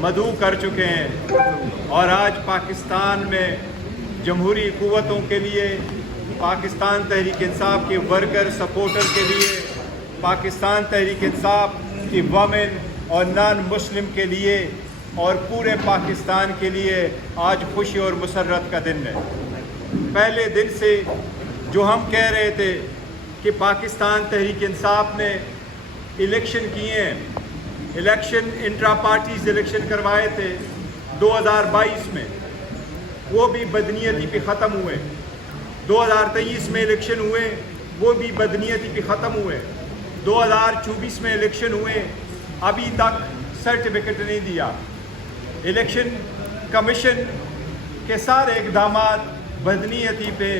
مدعو کر چکے ہیں، اور آج پاکستان میں جمہوری قوتوں کے لیے، پاکستان تحریک انصاف کے ورکر سپورٹر کے لیے، پاکستان تحریک انصاف کی وومن اور نان مسلم کے لیے اور پورے پاکستان کے لیے آج خوشی اور مسرت کا دن ہے۔ پہلے دن سے جو ہم کہہ رہے تھے کہ پاکستان تحریک انصاف نے الیکشن کیے ہیں، الیکشن انٹرا پارٹیز الیکشن کروائے تھے 2022 میں، وہ بھی بدنیتی پہ ختم ہوئے۔ 2023 میں الیکشن ہوئے، وہ بھی بدنیتی پہ ختم ہوئے۔ 2024 میں الیکشن ہوئے، ابھی تک سرٹیفکیٹ نہیں دیا۔ الیکشن کمیشن کے سارے اقدامات بدنیتی پہ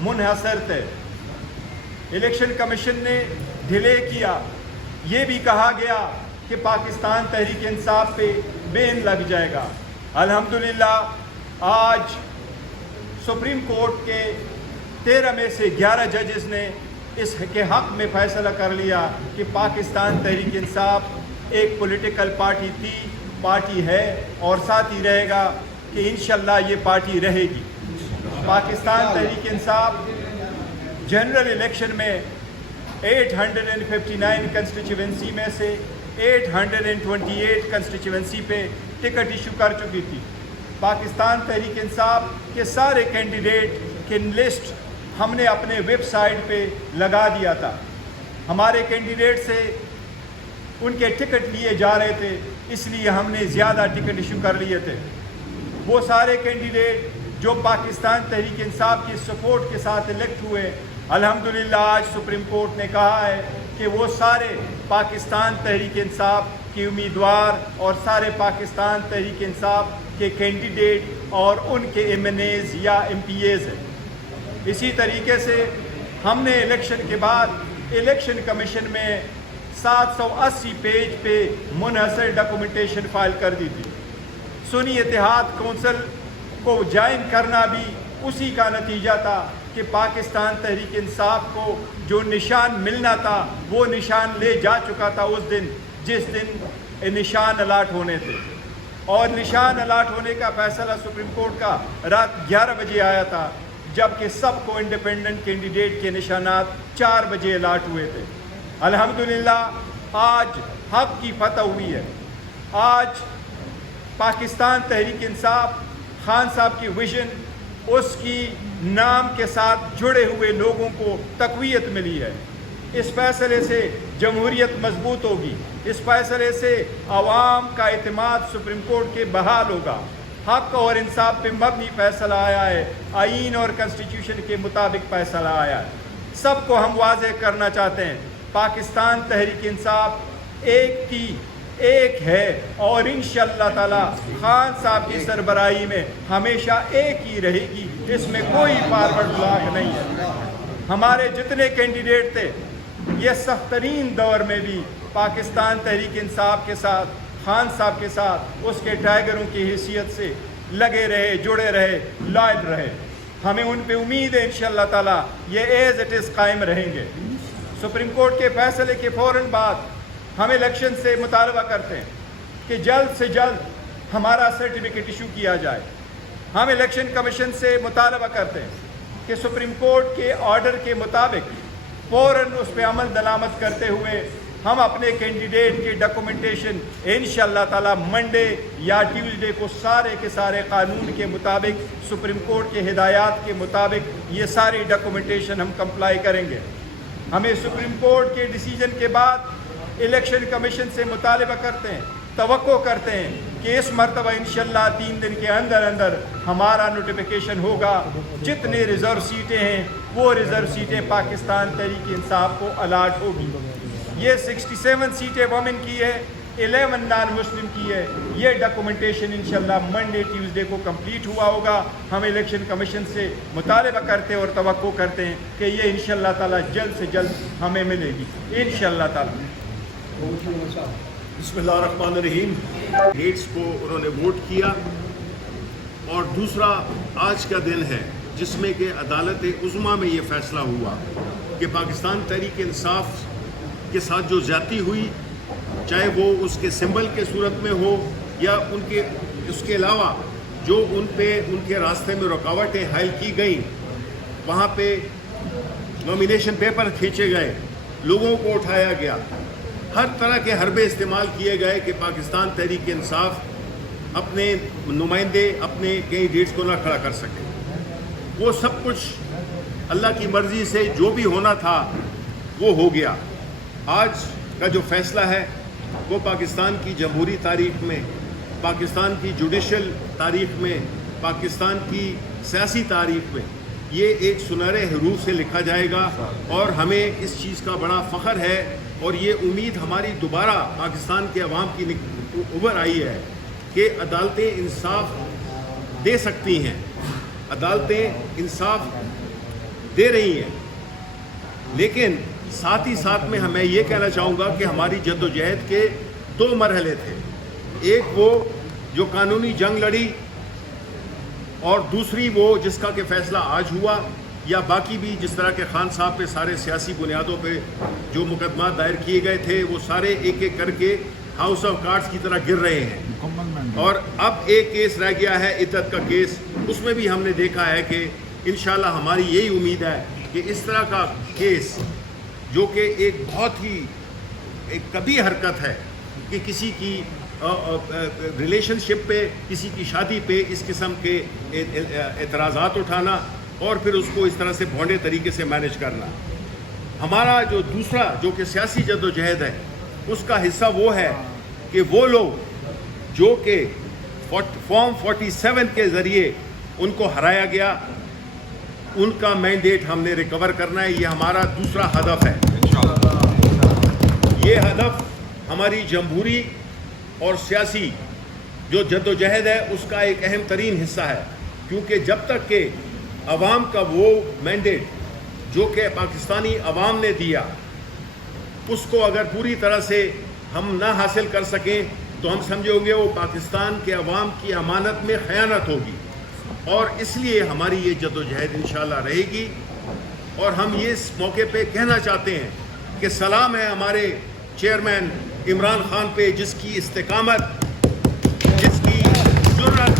منحصر تھے۔ الیکشن کمیشن نے ڈیلے کیا، یہ بھی کہا گیا کہ پاکستان تحریک انصاف پہ بین لگ جائے گا۔ الحمدللہ آج سپریم کورٹ کے 13 میں سے 11 ججز نے اس کے حق میں فیصلہ کر لیا کہ پاکستان تحریک انصاف ایک پولیٹیکل پارٹی تھی، پارٹی ہے اور ساتھ ہی رہے گا کہ انشاءاللہ یہ پارٹی رہے گی۔ پاکستان تحریک انصاف جنرل الیکشن میں 859 کنسٹیچوئنسی میں سے 828 کنسٹیچوئنسی پہ ٹکٹ ایشو کر چکی تھی۔ پاکستان تحریک انصاف کے سارے کینڈیڈیٹ کی لسٹ ہم نے اپنے ویب سائٹ پہ لگا دیا تھا۔ ہمارے کینڈیڈیٹ سے ان کے ٹکٹ لیے جا رہے تھے، اس لیے ہم نے زیادہ ٹکٹ ایشو کر لیے تھے۔ وہ سارے کینڈیڈیٹ جو پاکستان تحریک انصاف کی سپورٹ کے ساتھ الیکٹ ہوئے، الحمدللہ آج سپریم کورٹ نے کہا ہے کہ وہ سارے پاکستان تحریک انصاف کے امیدوار اور سارے پاکستان تحریک انصاف کے کینڈیڈیٹ اور ان کے ایم این ایز یا ایم پی ایز ہیں۔ اسی طریقے سے ہم نے الیکشن کے بعد الیکشن کمیشن میں 780 پیج پہ منحصر ڈاکومنٹیشن فائل کر دی تھی۔ سنی اتحاد کونسل کو جوائن کرنا بھی اسی کا نتیجہ تھا کہ پاکستان تحریک انصاف کو جو نشان ملنا تھا وہ نشان لے جا چکا تھا اس دن جس دن نشان الاٹ ہونے تھے، اور نشان الاٹ ہونے کا فیصلہ سپریم کورٹ کا رات 11 بجے آیا تھا، جبکہ سب کو انڈیپینڈنٹ کینڈیڈیٹ کے نشانات 4 بجے الاٹ ہوئے تھے۔ الحمدللہ آج حق کی فتح ہوئی ہے۔ آج پاکستان تحریک انصاف خان صاحب کی ویژن، اس کی نام کے ساتھ جڑے ہوئے لوگوں کو تقویت ملی ہے۔ اس فیصلے سے جمہوریت مضبوط ہوگی، اس فیصلے سے عوام کا اعتماد سپریم کورٹ کے بحال ہوگا۔ حق اور انصاف پہ مبنی فیصلہ آیا ہے، آئین اور کنسٹیٹیوشن کے مطابق فیصلہ آیا ہے۔ سب کو ہم واضح کرنا چاہتے ہیں، پاکستان تحریک انصاف ایک ہے اور انشاءاللہ تعالی خان صاحب کی سربراہی میں ہمیشہ ایک ہی رہے گی، اس میں کوئی فارورڈ بلاک نہیں ہے۔ ہمارے جتنے کینڈیڈیٹ تھے یہ سخت ترین دور میں بھی پاکستان تحریک انصاف کے ساتھ، خان صاحب کے ساتھ اس کے ٹائیگروں کی حیثیت سے لگے رہے، جڑے رہے، لائل رہے۔ ہمیں ان پہ امید ہے انشاءاللہ تعالی یہ ایز اٹ از قائم رہیں گے۔ سپریم کورٹ کے فیصلے کے فوراً بعد ہم الیکشن سے مطالبہ کرتے ہیں کہ جلد سے جلد ہمارا سرٹیفکیٹ ایشو کیا جائے۔ ہم الیکشن کمیشن سے مطالبہ کرتے ہیں کہ سپریم کورٹ کے آرڈر کے مطابق فوراً اس پہ عمل درآمد کرتے ہوئے ہم اپنے کینڈیڈیٹ کی ڈاکومنٹیشن انشاءاللہ تعالی منڈے یا ٹیوزڈے کو سارے کے سارے قانون کے مطابق، سپریم کورٹ کے ہدایات کے مطابق یہ ساری ڈاکومنٹیشن ہم کمپلائی کریں گے۔ ہمیں سپریم کورٹ کے ڈیسیجن کے بعد الیکشن کمیشن سے مطالبہ کرتے ہیں، توقع کرتے ہیں کہ اس مرتبہ انشاءاللہ 3 دن کے اندر ہمارا نوٹیفیکیشن ہوگا۔ جتنے ریزرو سیٹیں ہیں وہ ریزرو سیٹیں پاکستان تحریک انصاف کو الاٹ ہوگی۔ یہ 67 سیٹیں وومن کی ہے، 11 نان مسلم کی ہے۔ یہ ڈاکومنٹیشن انشاءاللہ منڈے ٹیوزڈے کو کمپلیٹ ہوا ہوگا۔ ہم الیکشن کمیشن سے مطالبہ کرتے اور توقع کرتے ہیں کہ یہ انشاءاللہ تعالی جلد سے جلد ہمیں ملے گی انشاءاللہ تعالی۔ بسم اللہ الرحمن الرحیم۔ ڈیٹس کو انہوں نے ووٹ کیا، اور دوسرا آج کا دن ہے جس میں کہ عدالت عظمیٰ میں یہ فیصلہ ہوا کہ پاکستان تحریک انصاف کے ساتھ جو زیادتی ہوئی چاہے وہ اس کے سمبل کے صورت میں ہو یا اس کے علاوہ جو ان کے راستے میں رکاوٹیں حائل کی گئیں، وہاں پہ نامینیشن پیپر کھینچے گئے، لوگوں کو اٹھایا گیا، ہر طرح کے حربے استعمال کیے گئے کہ پاکستان تحریک انصاف اپنے نمائندے، اپنے کینڈیڈیٹس کو نہ کھڑا کر سکے۔ وہ سب کچھ اللہ کی مرضی سے جو بھی ہونا تھا وہ ہو گیا۔ آج کا جو فیصلہ ہے وہ پاکستان کی جمہوری تاریخ میں، پاکستان کی جوڈیشل تاریخ میں، پاکستان کی سیاسی تاریخ میں یہ ایک سنہرے حروف سے لکھا جائے گا، اور ہمیں اس چیز کا بڑا فخر ہے، اور یہ امید ہماری دوبارہ پاکستان کے عوام کی ابھر آئی ہے کہ عدالتیں انصاف دے سکتی ہیں، عدالتیں انصاف دے رہی ہیں۔ لیکن ساتھ ہی ساتھ میں میں یہ کہنا چاہوں گا کہ ہماری جد و جہد کے دو مرحلے تھے، ایک وہ جو قانونی جنگ لڑی، اور دوسری وہ جس کا کہ فیصلہ آج ہوا، یا باقی بھی جس طرح کے خان صاحب پہ سارے سیاسی بنیادوں پہ جو مقدمات دائر کیے گئے تھے وہ سارے ایک ایک کر کے ہاؤس آف کارڈز کی طرح گر رہے ہیں۔ اور اب ایک کیس رہ گیا ہے عدت کا کیس، اس میں بھی ہم نے دیکھا ہے کہ انشاءاللہ ہماری یہی امید ہے کہ اس طرح کا کیس جو کہ ایک بہت ہی ایک کبھی حرکت ہے کہ کسی کی ریلیشن شپ پہ، کسی کی شادی پہ اس قسم کے اعتراضات اٹھانا اور پھر اس کو اس طرح سے بھونڈے طریقے سے مینیج کرنا۔ ہمارا جو دوسرا جو کہ سیاسی جد و جہد ہے اس کا حصہ وہ ہے کہ وہ لوگ جو کہ فارم 47 کے ذریعے ان کو ہرایا گیا، ان کا مینڈیٹ ہم نے ریکور کرنا ہے۔ یہ ہمارا دوسرا ہدف ہے۔ یہ ہدف ہماری جمہوری اور سیاسی جو جد و جہد ہے اس کا ایک اہم ترین حصہ ہے، کیونکہ جب تک کہ عوام کا وہ مینڈیٹ جو کہ پاکستانی عوام نے دیا اس کو اگر پوری طرح سے ہم نہ حاصل کر سکیں تو ہم سمجھیں گے وہ پاکستان کے عوام کی امانت میں خیانت ہوگی، اور اس لیے ہماری یہ جد و جہد انشاءاللہ رہے گی۔ اور ہم یہ اس موقع پہ کہنا چاہتے ہیں کہ سلام ہے ہمارے چیئرمین عمران خان پہ، جس کی استقامت، جس کی جرأت،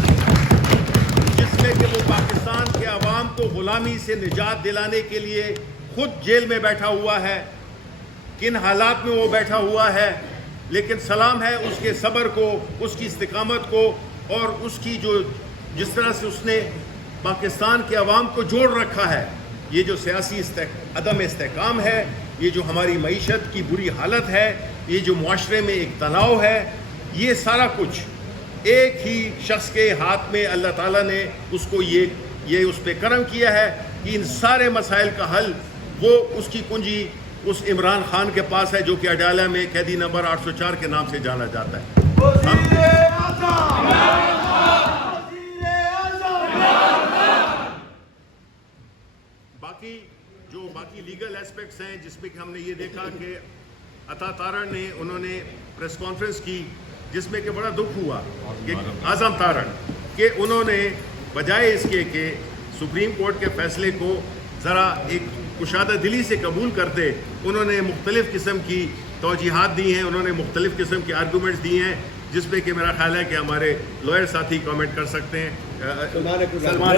جس میں کہ وہ پاکستان کے عوام کو غلامی سے نجات دلانے کے لیے خود جیل میں بیٹھا ہوا ہے، کن حالات میں وہ بیٹھا ہوا ہے، لیکن سلام ہے اس کے صبر کو، اس کی استقامت کو، اور اس کی جس طرح سے اس نے پاکستان کے عوام کو جوڑ رکھا ہے۔ یہ جو سیاسی عدم استحکام ہے، یہ جو ہماری معیشت کی بری حالت ہے، یہ جو معاشرے میں ایک تناؤ ہے، یہ سارا کچھ ایک ہی شخص کے ہاتھ میں اللہ تعالیٰ نے اس کو یہ اس پہ کرم کیا ہے کہ ان سارے مسائل کا حل وہ اس کی کنجی اس عمران خان کے پاس ہے، جو کہ اڈالہ میں قیدی نمبر 804 کے نام سے جانا جاتا ہے۔ باقی لیگل ایسپیکٹس ہیں جس میں کہ ہم نے یہ دیکھا کہ عطا تارڑ نے انہوں نے پریس کانفرنس کی جس میں کہ بڑا دکھ ہوا کہ اعظم تارڑ کہ انہوں نے بجائے اس کے کہ سپریم کورٹ کے فیصلے کو ذرا ایک کشادہ دلی سے قبول کرتے، انہوں نے مختلف قسم کی توجیحات دی ہیں، انہوں نے مختلف قسم کے آرگومنٹس دی ہیں، جس پہ کہ میرا خیال ہے کہ ہمارے لوئر ساتھی کامنٹ کر سکتے ہیں۔ سلمان